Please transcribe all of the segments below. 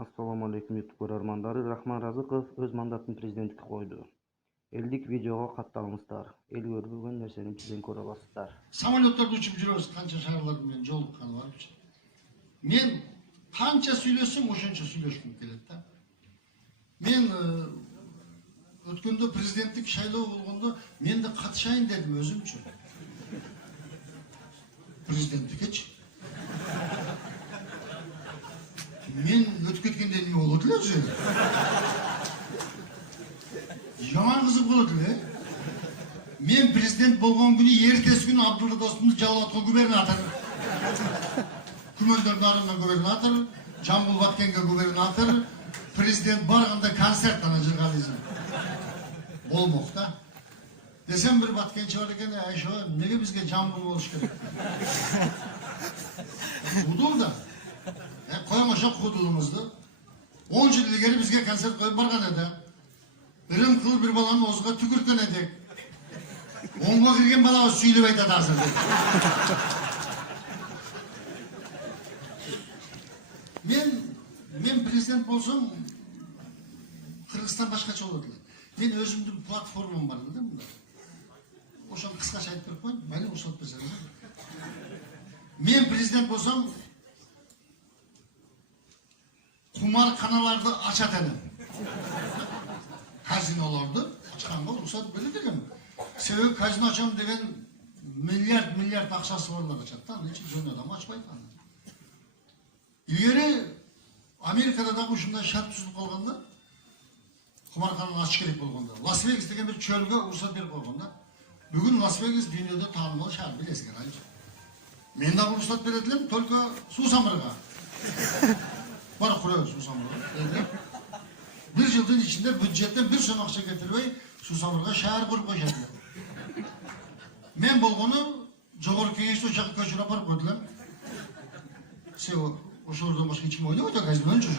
Assalamu alaikum YouTube көрөрмандары. Рахман Разыков өз мандатын президенттикке койду. Элдик видеого катталыңыздар. Эл көрбөгөн нерсени бизден көрө аласыздар. Самолеттерде учуп жүрөбүз, канча шаарлар менен жолуккан бар. Мен канча сүйлөсөм, ошончо сүйлөшкүм келет да. Мен өткөндө президенттик шайлоо болгондо мен да катышайын дедим өзүмчө. Президенттикечи. Мен өтүп кеткенде эмне болот эле өзү? Жаман кызык болот эле. Мен президент болгон күнү эртеси күнү Абдулла Достумду Жалал-Абадка губернатор. Күмөндөр нарынга губернатор, Жамбыл Баткенге губернатор, президент барганда концерт ана жыргалыйсың. Болмок да. Десем бир баткенчи бар экен, ошо неге бизге Жамбыл болуш керек? Удул да. Koyun aşağı kudulumuzdu. 10 yıl ilgili bizge konser koyup bargan edi. Irım kıl bir balanın ozuğa tükürtken edek. Onga girgen bala süylü beyt adarsın. Men prezident bolsam Kırgızstan başkaça olurdu. Men özümdün platformam var değil mi? Oşan kıskaça ayıp berip koyun, beni usat besene. Men prezident bolsam kumar kanalarda açat edim. Kazinolarda açkanга ruhsat böyle dedim. Sebebi kazino açam degen milyard akçası varlar açat da. Hiç zor adam açmaydı. İleri Amerika'da da uşundan şart tuzluk olganda kumar kanalı aç gerek olganda. Las Vegas degen bir çölge ruhsat berip olganda. Bugün Las Vegas dünyada tanımlı şehir bir eski rayı. Men de ruhsat beredilim, только Susamırga. Var kuruyor Susamırga. Bir yılın içinde büdjetten bir son akça getirmeyi Susamırga şehir kurup koşadılar. Men bolgonu Jogorku Kengeşte uçakı köşüne aparıp koydular. O şuradan başka hiç kim oynuyor da gazinonun çocuğu.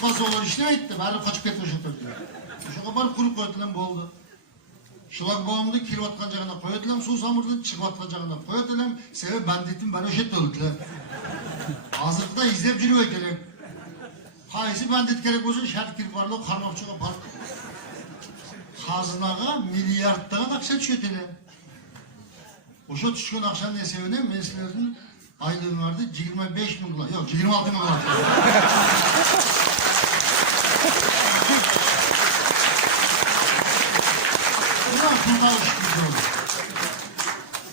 Fazla olan işine gitti. Bari kaçıp ketmiş oturdular. Şoğa barıp kurup koydular boldu. Şlagbaumdu kirip atkan jagına koydular. Susamırdan çıkıp atkan jagına koydular. Sebebi banditin bana öşet öldüler. Azırkta izlep жүрүп келек. Kaysi bandit gerek olsun şart kirip varlığı karmakçıga barıp. Kazınaga milyardtagan akça düşet ele. Oşo düşkön akçanın esebine men sizlerden aylığın vardı 25 bin dolar. Yok 26 bin dolar.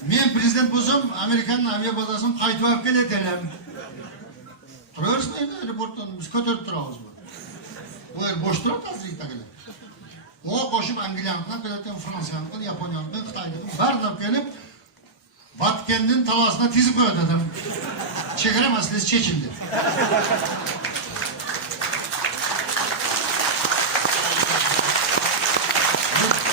Men prezident bolsam Amerikanın aviya bazasını qaytып alып kelet elem. Turarız mı aeroporttan? Biz kötörüp turabız bu. Bu yer boş turat azrıyta kelep. O koşup Angliyanlıktan keleten, Fransiyanlıktan, Japoniyanlıktan, Xitaylıktan barınıp kelip Batken'in talasına tizip koydu adam. Çekere meselesi çekildi.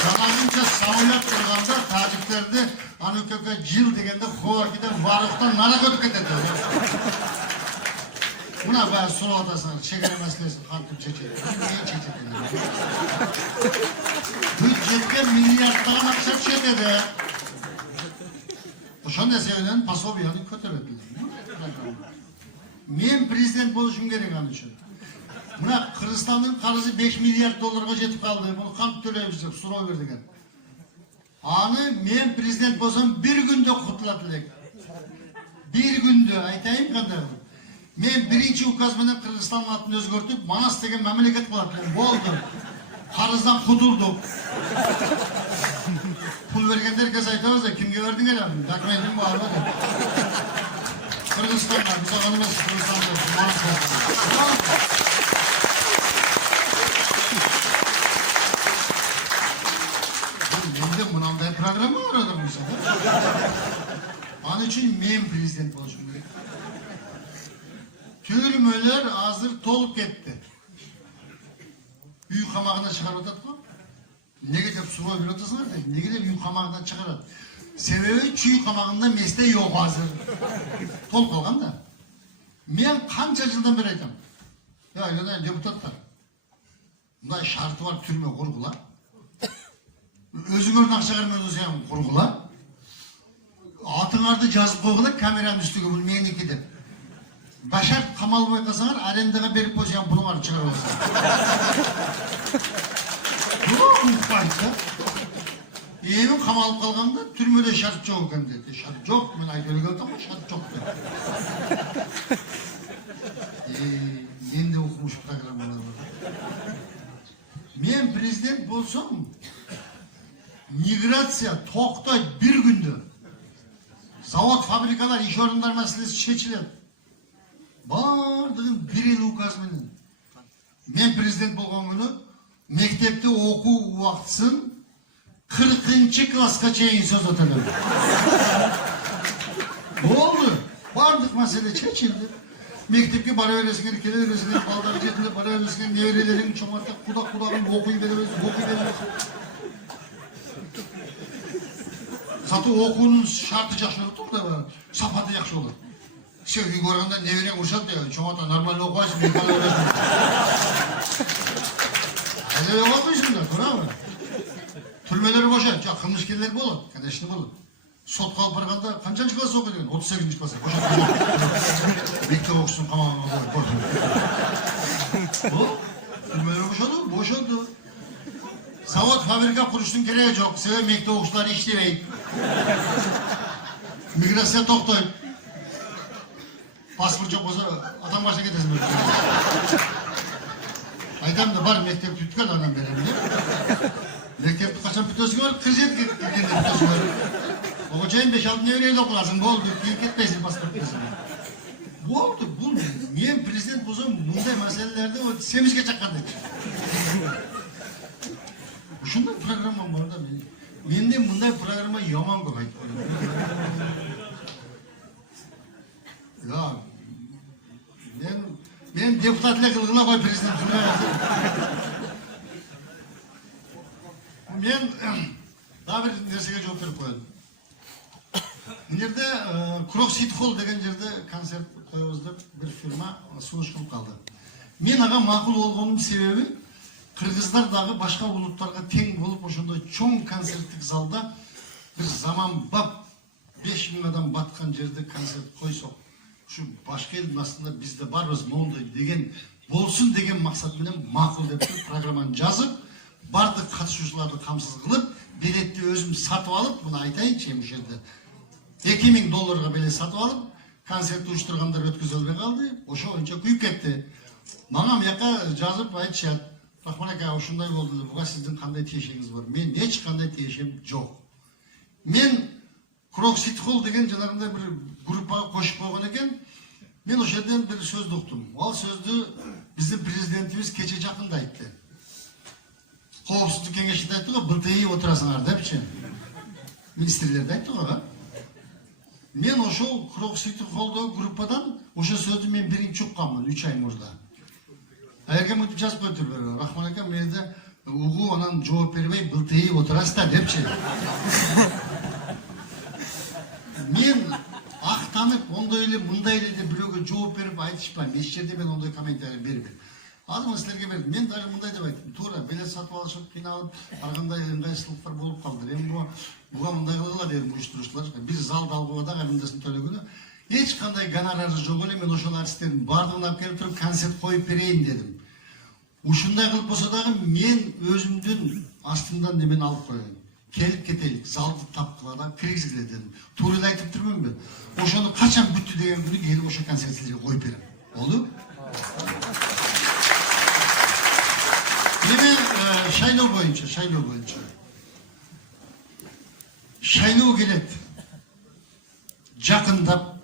Kanalınca samolyat kurganda Taciklerde Anıköke jil degende Kovakiden varlıktan nara kötü ketedi. Buna ben soru odasına çekere meselesi kanıtım çekildi. Niye çekildi? Büdjette milyardların akşam çekildi. Oşonda sevinen Pasovya'nı kötülediler. Men prezident boluşum gerek anı üçün. Buna Kırgızstan'ın karısı 5 milyar dolarga jetip kaldı. Bunu kanıp töleyebilsek, surau verdiler. Anı men prezident bolsam bir günde kutladılar. Bir günde, aytayım kanday. Men birinci ukaz menen Kırgızstan'ın adını özgörtüp, Manas degen memleket kıladılar. Boldu. Karızdan kudurduk. Pul vergende herkes aytabız da kimge verdin el abim? Dokumentim var mı? Kırgızstan'da, bize kanımız Kırgızstan'da. Mende bunalday programı var adam mesela. Onun için men prezident oluşum. Türmeler hazır tolup gitti. Büyük hamağına çıkarıp mı? Nege dep surau bir otasın var da, nege dep büyük hamağından çıkarıp. Sebebi çüyük hamağında mesleği yok hazır. Tol kalgan da. Men kança yıldan beri aytam. Ya öyle deputatlar. Bunday şartı var türme kurgula. Өзүңөрдүн акча кармадыңыз сен кургула. Атыңарды жазып койгула камеранын үстүгө бул меники деп. Башар камалбай калсаңар арендаға берип койсоң булуңарды чыгарып аласың. Бул укпайт да. Эми камалып калганда түрмөдө шарт жок экен деди. Шарт жок, мен айтып келдим, шарт жок деп. Менде окумуш программалар бар. Мен президент болсом, миграция токтойт бир күндө. Завод, фабрикалар, иш орундар маселеси чечилет. Бардыгын бир эл указ менен. Мен президент болгон күнү мектепте окуу убактысын 40-класска чейин созотолом. Болду. Бардык маселе чечилди. Мектепке бара бересиңер, келе бересиңер, балдар жетилип бара бересиңер, неберелериң чоңортуп кудак-кудагын окуй беребиз. Зато окуунун шарты жакшы болот да, сапаты жакшы болот. Сен үйгө барганда неберең урушат деп, чоңорта нормально окуйсуң, мен бала бересиң. Азыр окуйсуң да, туурабы? Түрмелер бошот, жок, кылмышкерлер болот, конечно болот. Сотко алып барганда канчанчы класс окуйт экен? 38-чи класс. Мектеп окуусун камагага коюп. Түрмелер бошоду. Завод, фабрика куруштун кереги жок, себеби мектеп окуучулары иштебейт. Миграция токтойт. Паспорт жок болсо атаң башына кетесиң. Айтам да бар мектеп бүткөн анан берем деп. Мектепти качан бүтөсүң бар? 47 келгенде бүтөсүң бар. Окучайын 5-6 небереле окугансың, болду, кийип кетпейсиң паспорт менен. Болду, бул мен президент болсом мындай маселелерди семизге чаккан деп. Ушундай программа бар да мен. Менде мындай программа яман көп айтып коём. Мен депутат эле кылгыла кой президент. Мен да бир нерсеге жооп берип коеюн. Мына жерде Кроксит Холл деген жерде концерт коебуз деп бир фирма сунуш кылып калды. Мен ага макул болгонум себеби кыргыздар дагы башка улуттарга тең болуп ошондой чоң концерттик залда бир заманбап 5000 адам баткан жерде концерт койсок, ушу башка элдин астында бизде барбыз моундай деген болсун деген максат менен макул деп программаны жазып, бардык катышуучуларды камсыз кылып, билетти өзүм сатып алып, муну айтайынчы эми ушерде $2000 билет сатып алып, концерт уюштургандар өткөзө албай калды, ошо боюнча күйүп кетти. Мага мияка жазып айтышат, Рахман ака, ушундай болду, буга сиздин кандай тиешеңиз бар? Мен эч кандай тиешем жок. Мен Кроксит Холл деген жанагындай бир группага кошуп койгон экен. Мен ошол жерден бир сөздү уктум. Ал сөздү биздин президентибиз кече жакында айтты. Коопсуздук кеңешинде айтты го, БТИ отурасыңар депчи. Министрлерде айтты го. Мен ошол Кроксит Холлдогу группадан ошол сөздү мен биринчи укканмын 3 ай мурда. Айерге мынтип жазып коюптур. Рахман ака, менде угуу анан жооп бербей БТИ отурасыз да депчи. Мен актанып, ондой эле, мындай эле деп бирөөгө жооп берип айтышпайм. Эч жерде мен ондой комментарий бербейм. Азыр силерге бердим. Мен даже мындай деп айттым. Туура, билет сатып алышып, кыйналып, ар кандай ыңгайсыздыктар болуп калды. Эми буга мындай кылгыла дедим уюштуруучулар. Бир залды алууга да арендасын төлөгөнү эч кандай гонорары жок эле, мен ошол артисттердин бардыгын алып келип туруп концерт коюп берейин дедим. Ушундай кылып болсо дагы мен өзүмдүн астымдан немени алып коеюн. Келип кетелик, залды тапкыла да киргизгиле дедим. Туура эле айтып турмунбу? Ошону качан бүттү деген күнү келип ошо концертти коюп берем. Болду? Эми шайлоо боюнча. Шайлоо келет. Жакындап